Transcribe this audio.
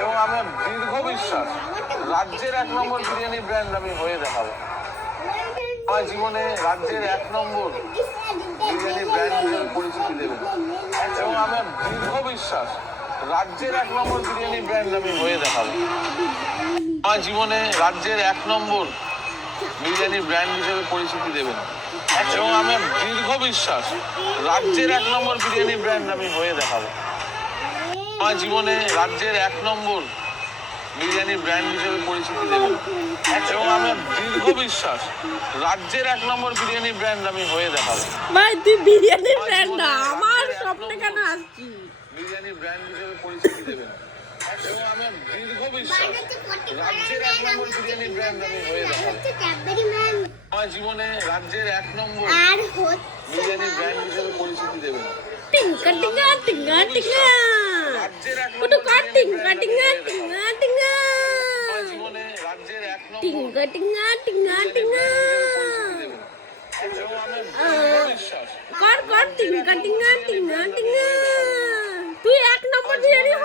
এবং আমার দীর্ঘ বিশ্বাস রাজ্যের 1 নম্বর বিরিয়ানি ব্র্যান্ড আমি হয়ে দেখাবো। আমার জীবনে রাজ্যের 1 নম্বর বিরিয়ানি ব্র্যান্ড হিসেবে পরিচিতি দেবেন এবং আমার দীর্ঘ বিশ্বাস রাজ্যের 1 নম্বর বিরিয়ানি ব্র্যান্ড আমি হয়ে দেখাবো। আমার জীবনে রাজ্যের 1 নম্বর বিরিয়ানি ব্র্যান্ড হিসেবে পরিচিতি দেবেন এবং আমার দীর্ঘ বিশ্বাস রাজ্যের 1 নম্বর বিরিয়ানি ব্র্যান্ড আমি হয়ে দেখাবো। আমার জীবনে রাজ্যের 1 নম্বর বিরিয়ানি ব্র্যান্ড হিসেবে পরিচিতি দেবেন এবং আমার দীর্ঘ বিশ্বাস রাজ্যের 1 নম্বর বিরিয়ানি ব্র্যান্ড আমি হয়ে দেখাবো। ভাই তুই বিরিয়ানি ব্র্যান্ড না, আমার স্বপ্নে কেন আসছিস? বিরিয়ানি ব্র্যান্ড হিসেবে পরিচিতি দেবেন এবং আমার দীর্ঘ বিশ্বাস রাজ্যের 1 নম্বর বিরিয়ানি ব্র্যান্ড আমি হয়ে দেখাবো। আমার জীবনে রাজ্যের 1 নম্বর বিরিয়ানি ব্র্যান্ড হিসেবে পরিচিতি দেবেন। টিঙ্কা টিঙ্কা টিঙ্কা টিঙ্কা রাজ্যের 1 ওটা নম্বর টিঙ্কা টিঙ্কা টিঙ্কা টিঙ্কা আমার জীবনে রাজ্যের 1 নম্বর টিঙ্কা টিঙ্কা টিঙ্কা টিঙ্কা এবং আমার দীর্ঘ বিশ্বাস কর কর টিঙ্কা টিঙ্কা টিঙ্কা টিঙ্কা তুই 1 নম্বর বিরিয়ানি হ।